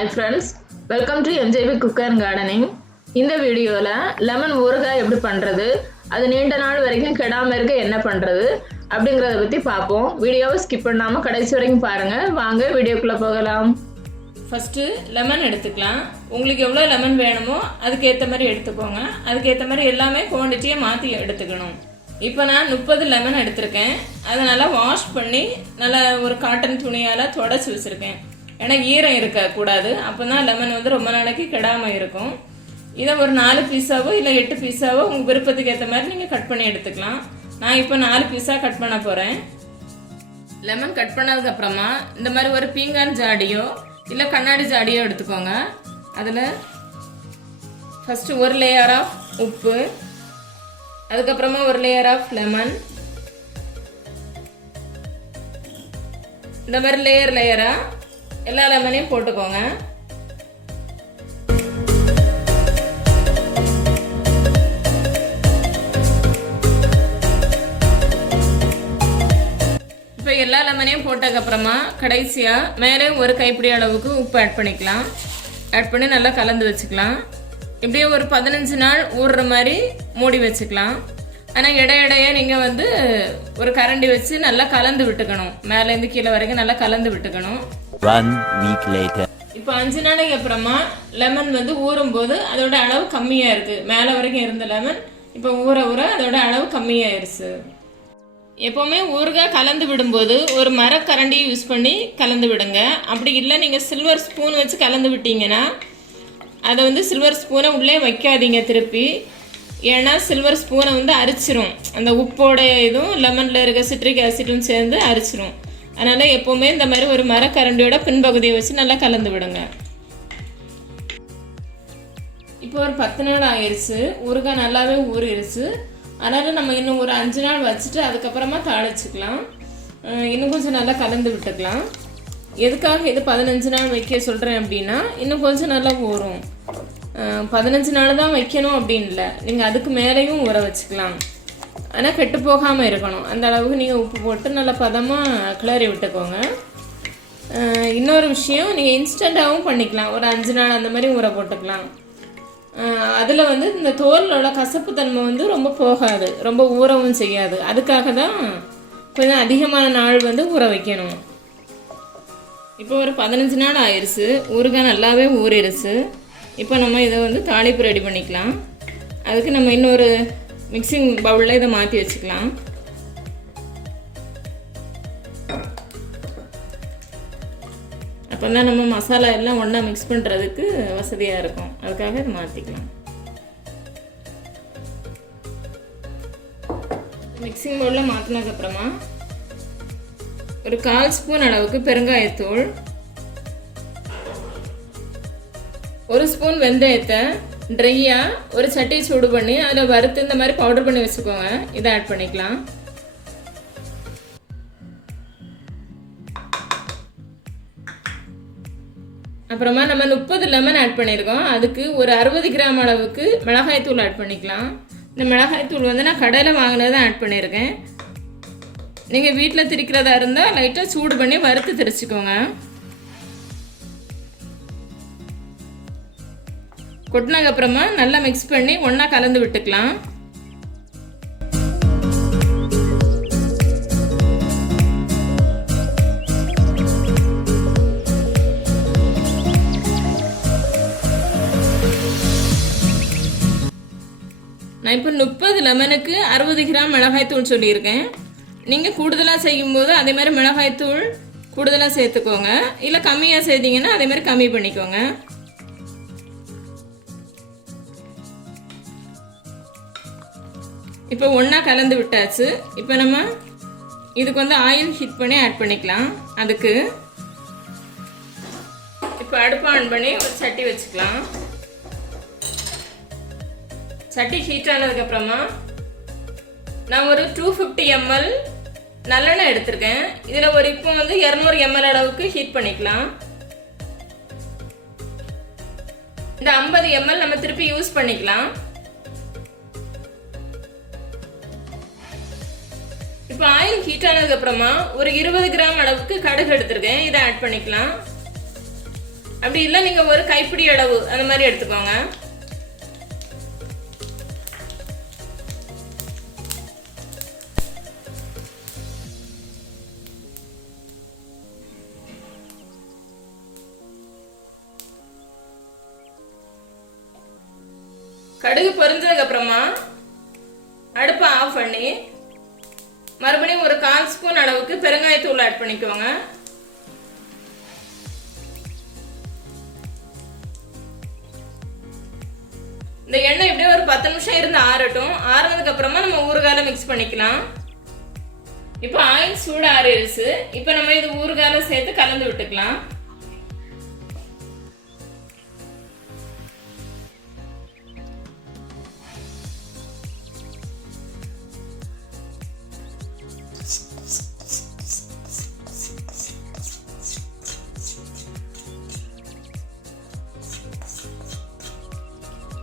Hi friends, welcome to NJV Cook and Gardening. இந்த வீடியோல lemon ஊறுகாய் எப்படி பண்றது, அது நீண்ட நாள் வரைக்கும் கெடாம இருக்க என்ன பண்றது அப்படிங்கறத பத்தி பாப்போம். வீடியோவை ஸ்கிப் பண்ணாம கடைசி வரைக்கும் பாருங்க. வாங்க வீடியோக்குள்ள போகலாம். ஃபர்ஸ்ட் லெமன் எடுத்துக்கலாம். உங்களுக்கு எவ்வளவு லெமன் வேணுமோ அதுக்கு ஏத்த மாதிரி எடுத்துக்கோங்க. அதுக்கு ஏத்த மாதிரி எல்லாமே குவாண்டிட்டியை மாத்தி எடுத்துக்கணும். இப்போ நான் 30 லெமன் எடுத்திருக்கேன். அதை நல்லா வாஷ் பண்ணி நல்லா ஒரு காட்டன் துணியால தொடச்சி வச்சிருக்கேன். ஏன்னா ஈரம் இருக்கக்கூடாது, அப்போ தான் லெமன் வந்து ரொம்ப நாளைக்கு கெடாமல் இருக்கும். இதை ஒரு 4 பீஸாவோ இல்லை 8 பீஸாவோ உங்கள் விருப்பத்துக்கு ஏற்ற மாதிரி நீங்கள் கட் பண்ணி எடுத்துக்கலாம். நான் இப்போ 4 பீஸாக கட் பண்ண போகிறேன். லெமன் கட் பண்ணதுக்கப்புறமா இந்த மாதிரி ஒரு பீங்கான் ஜாடியோ இல்லை கண்ணாடி ஜாடியோ எடுத்துக்கோங்க. அதில் ஃபஸ்ட்டு ஒரு லேயர் ஆஃப் உப்பு, அதுக்கப்புறமா ஒரு லேயர் ஆஃப் லெமன், இந்த மாதிரி லேயராக எல்லா லெமனையும் போட்டுக்கோங்க. இப்போ எல்லா லெமனையும் போட்டதுக்கப்புறமா கடைசியாக மேலே ஒரு கைப்பிடி அளவுக்கு உப்பு ஆட் பண்ணிக்கலாம். ஆட் பண்ணி நல்லா கலந்து வச்சுக்கலாம். இப்படியே ஒரு 15 நாள் ஊறுற மாதிரி மூடி வச்சுக்கலாம். ஆனால் இடையிடையே நீங்கள் வந்து ஒரு கரண்டி வச்சு நல்லா கலந்து விட்டுக்கணும். மேலேருந்து கீழே வரைக்கும் நல்லா கலந்து விட்டுக்கணும். 1 week later. இப்போ 5 நாளைக்கு அப்புறமா லெமன் வந்து ஊறும்போது அதோட அளவு கம்மியாக இருக்குது. மேலே வரைக்கும் இருந்த லெமன் இப்போ ஊற அதோட அளவு கம்மியாயிருச்சு. எப்போவுமே ஊறுகாய் கலந்து விடும்போது ஒரு மரக்கரண்டி யூஸ் பண்ணி கலந்து விடுங்க. அப்படி இல்லை நீங்கள் சில்வர் ஸ்பூன் வச்சு கலந்து விட்டீங்கன்னா அதை வந்து சில்வர் ஸ்பூனை உள்ளே வைக்காதீங்க திருப்பி. ஏன்னா சில்வர் ஸ்பூனை வந்து அரிச்சிரும். அந்த உப்போட இதுவும் லெமனில் இருக்க சிட்ரிக் ஆசிடும் சேர்ந்து அரிச்சிரும். அதனால் எப்போவுமே இந்த மாதிரி ஒரு மரக்கரண்டியோட பின்பகுதியை வச்சு நல்லா கலந்து விடுங்க. இப்போ ஒரு 10 நாள் ஆயிடுச்சு. ஊறுகாய் நல்லாவே ஊறிடுச்சு. அதனால் நம்ம இன்னும் ஒரு 5 நாள் வச்சுட்டு அதுக்கப்புறமா தாளிச்சிக்கலாம். இன்னும் கொஞ்சம் நல்லா கலந்து விட்டுக்கலாம். எதுக்காக இது 15 நாள் வைக்க சொல்கிறேன் அப்படின்னா இன்னும் கொஞ்சம் நல்லா ஊறும். 15 நாள் தான் வைக்கணும் அப்படின்னு இல்லை, நீங்கள் அதுக்கு மேலேயும் ஊற வச்சுக்கலாம். ஆனால் கெட்டு போகாமல் இருக்கணும். அந்த அளவுக்கு நீங்கள் உப்பு போட்டு நல்லா பதமாக கிளறி விட்டுக்கோங்க. இன்னொரு விஷயம், நீங்கள் இன்ஸ்டண்ட்டாகவும் பண்ணிக்கலாம். ஒரு 5 நாள் அந்த மாதிரி ஊற போட்டுக்கலாம். அதில் வந்து இந்த தோலோட கசப்பு தன்மை வந்து ரொம்ப போகாது, ரொம்ப ஊறவும் செய்யாது. அதுக்காக தான் கொஞ்சம் அதிகமான நாள் வந்து ஊற வைக்கணும். இப்போ ஒரு 15 நாள் ஆயிடுச்சு. ஊறுகாய் நல்லாவே ஊறிடுச்சு. இப்போ நம்ம இதை வந்து தாளிப்பு ரெடி பண்ணிக்கலாம். அதுக்கு நம்ம இன்னொரு மிக்சிங் பவுலில் இதை மாற்றி வச்சுக்கலாம். அப்போ தான் நம்ம மசாலா எல்லாம் ஒன்றா மிக்ஸ் பண்ணுறதுக்கு வசதியாக இருக்கும். அதுக்காக இதை மாற்றிக்கலாம். மிக்சிங் பவுலில் மாற்றினதுக்கப்புறமா ஒரு 1/4 ஸ்பூன் அளவுக்கு பெருங்காயத்தூள், 1 ஸ்பூன் வெந்தயத்தை ட்ரையாக ஒரு சட்டியை சூடு பண்ணி அதில் வறுத்து இந்த மாதிரி பவுடர் பண்ணி வச்சுக்கோங்க. இதை ஆட் பண்ணிக்கலாம். அப்புறமா நம்ம 30 லெமன் ஆட் பண்ணியிருக்கோம். அதுக்கு ஒரு 60 கிராம் அளவுக்கு மிளகாய்த்தூள் ஆட் பண்ணிக்கலாம். இந்த மிளகாய்த்தூள் வந்து நான் கடையில் வாங்கினது தான் ஆட் பண்ணியிருக்கேன். நீங்கள் வீட்டில் திரிக்கிறதா இருந்தால் லைட்டாக சூடு பண்ணி வறுத்து திரிச்சிக்கோங்க. கொட்டினதுக்கப்புறமா நல்லா மிக்ஸ் பண்ணி ஒன்றா கலந்து விட்டுக்கலாம். நான் இப்போ 30 லெமனுக்கு 60 கிராம் மிளகாய்த்தூள் சொல்லியிருக்கேன். நீங்கள் கூடுதலாக செய்யும்போது அதே மாதிரி மிளகாய்த்தூள் கூடுதலாக சேர்த்துக்கோங்க. இல்லை கம்மியாக சேர்த்திங்கன்னா அதே மாதிரி கம்மி பண்ணிக்கோங்க. இப்போ ஒன்றா கலந்து விட்டாச்சு. இப்போ நம்ம இதுக்கு வந்து ஆயில் ஹீட் பண்ணி ஆட் பண்ணிக்கலாம். அதுக்கு இப்போ அடுப்பு ஆன் பண்ணி ஒரு சட்டி வச்சுக்கலாம். சட்டி ஹீட் ஆனதுக்கப்புறமா நான் ஒரு 250 ml நல்லெண்ணெய் எடுத்திருக்கேன். இதில் ஒரு இப்போ வந்து 200 ml அளவுக்கு ஹீட் பண்ணிக்கலாம். இந்த 50 ml நம்ம திருப்பி யூஸ் பண்ணிக்கலாம். இப்போ ஆயில் ஹீட் ஆனதுக்கு அப்புறமா ஒரு 20 கிராம் அளவுக்கு கடுகு எடுத்துருக்கேன். இதை ஆட் பண்ணிக்கலாம். அப்படி இல்லை நீங்கள் ஒரு கைப்பிடி அளவு அந்த மாதிரி எடுத்துக்கோங்க. கடுகு பொரிஞ்சதுக்கு அப்புறமா அடுப்பை ஆஃப் பண்ணி மறுபடியும் ஒரு 1/4 ஸ்பூன் அளவுக்கு பெருங்காயத்தூள் ஆட் பண்ணிக்கோங்க. இந்த எண்ணெய் இப்படியே ஒரு 10 நிமிஷம் இருந்து ஆறட்டும். ஆறுனதுக்கு அப்புறமா நம்ம ஊறுகாயில மிக்ஸ் பண்ணிக்கலாம். இப்போ ஆயில் சூடாறிடுச்சு. இப்போ நம்ம இது ஊறுகாயில சேர்த்து கலந்து விட்டுக்கலாம்.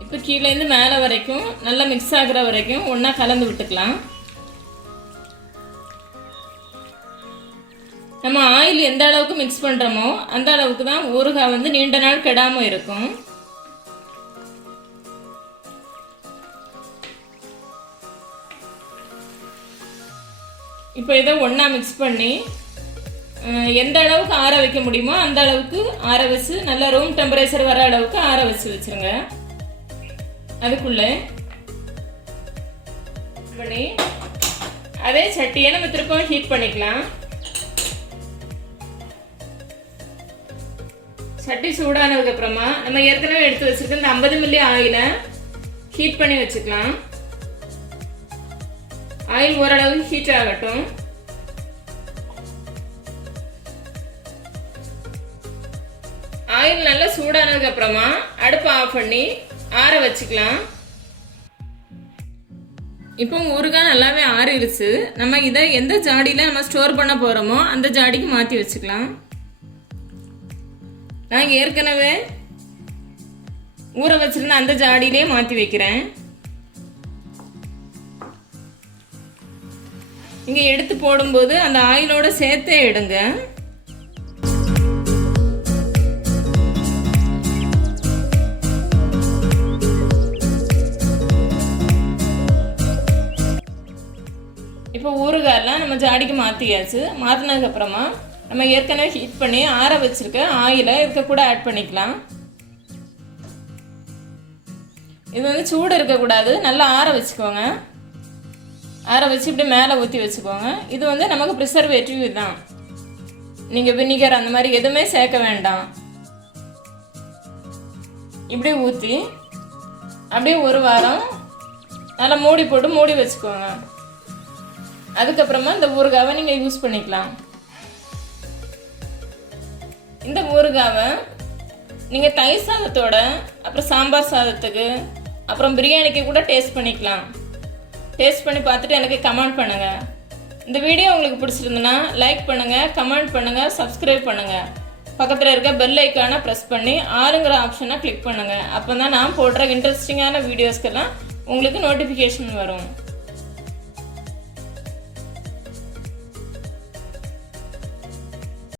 இப்போ கீழேருந்து மேலே வரைக்கும் நல்லா மிக்ஸ் ஆகிற வரைக்கும் ஒன்றா கலந்து விட்டுக்கலாம். நம்ம ஆயில் எந்த அளவுக்கு மிக்ஸ் பண்ணுறோமோ அந்த அளவுக்கு தான் ஊறுகாய் வந்து நீண்ட நாள் கெடாமல் இருக்கும். இப்போ இதை ஒன்றா மிக்ஸ் பண்ணி எந்த அளவுக்கு ஆற வைக்க முடியுமோ அந்த அளவுக்கு ஆற வச்சு நல்லா ரூம் டெம்பரேச்சர் வர அளவுக்கு ஆற வச்சுருங்க. அதுக்குள்ளே பண்ணி அதே சட்டியை நம்ம திருப்பவும் ஹீட் பண்ணிக்கலாம். சட்டி சூடானதுக்கு அப்புறமா நம்ம ஏற்கனவே எடுத்து வச்சிருக்க இந்த 50 மில்லி ஆயிலை ஹீட் பண்ணி வச்சுக்கலாம். ஆயில் ஓரளவு ஹீட் ஆகட்டும். ஆயில் நல்லா சூடானதுக்கு அப்புறமா அடுப்பை ஆஃப் பண்ணி ஆற வச்சுக்கலாம். இப்போ ஊறுகாய் நல்லாவே ஆறிடுச்சு. நம்ம இதை எந்த ஜாடியில் நம்ம ஸ்டோர் பண்ண போகிறோமோ அந்த ஜாடிக்கு மாற்றி வச்சுக்கலாம். நான் ஏற்கனவே ஊற வச்சிருந்த அந்த ஜாடியிலே மாற்றி வைக்கிறேன். இங்கே எடுத்து போடும்போது அந்த ஆயிலோட சேர்த்தே எடுங்க. இப்போ ஊறுகாயெல்லாம் நம்ம ஜாடிக்கு மாற்றியாச்சு. மாற்றினதுக்கப்புறமா நம்ம ஏற்கனவே ஹீட் பண்ணி ஆற வச்சுருக்க ஆயிலை இதுக்கு கூட ஆட் பண்ணிக்கலாம். இது வந்து சூடு இருக்கக்கூடாது, நல்லா ஆற வச்சுக்கோங்க. ஆற வச்சு இப்படி மேலே ஊற்றி வச்சுக்கோங்க. இது வந்து நமக்கு ப்ரிசர்வேட்டிவ் தான். நீங்கள் வினிகர் அந்த மாதிரி எதுவுமே சேர்க்க வேண்டாம். இப்படி ஊற்றி அப்படியே ஒரு வாரம் நல்லா மூடி போட்டு மூடி வச்சுக்கோங்க. அதுக்கப்புறமா இந்த ஊறுகாவை நீங்கள் யூஸ் பண்ணிக்கலாம். இந்த ஊறுகாவை நீங்கள் தயிர் சாதத்தோட அப்புறம் சாம்பார் சாதத்துக்கு அப்புறம் பிரியாணிக்கு கூட டேஸ்ட் பண்ணிக்கலாம். டேஸ்ட் பண்ணி பார்த்துட்டு எனக்கு கமெண்ட் பண்ணுங்கள். இந்த வீடியோ உங்களுக்கு பிடிச்சிருந்துன்னா லைக் பண்ணுங்கள், கமெண்ட் பண்ணுங்கள், சப்ஸ்கிரைப் பண்ணுங்கள். பக்கத்தில் இருக்க பெல் ஐக்கானை ப்ரெஸ் பண்ணி ஆளுங்கிற ஆப்ஷனை கிளிக் பண்ணுங்கள். அப்போ தான் நான் போடுற இன்ட்ரெஸ்டிங்கான வீடியோஸ்க்கெல்லாம் உங்களுக்கு நோட்டிஃபிகேஷன் வரும்.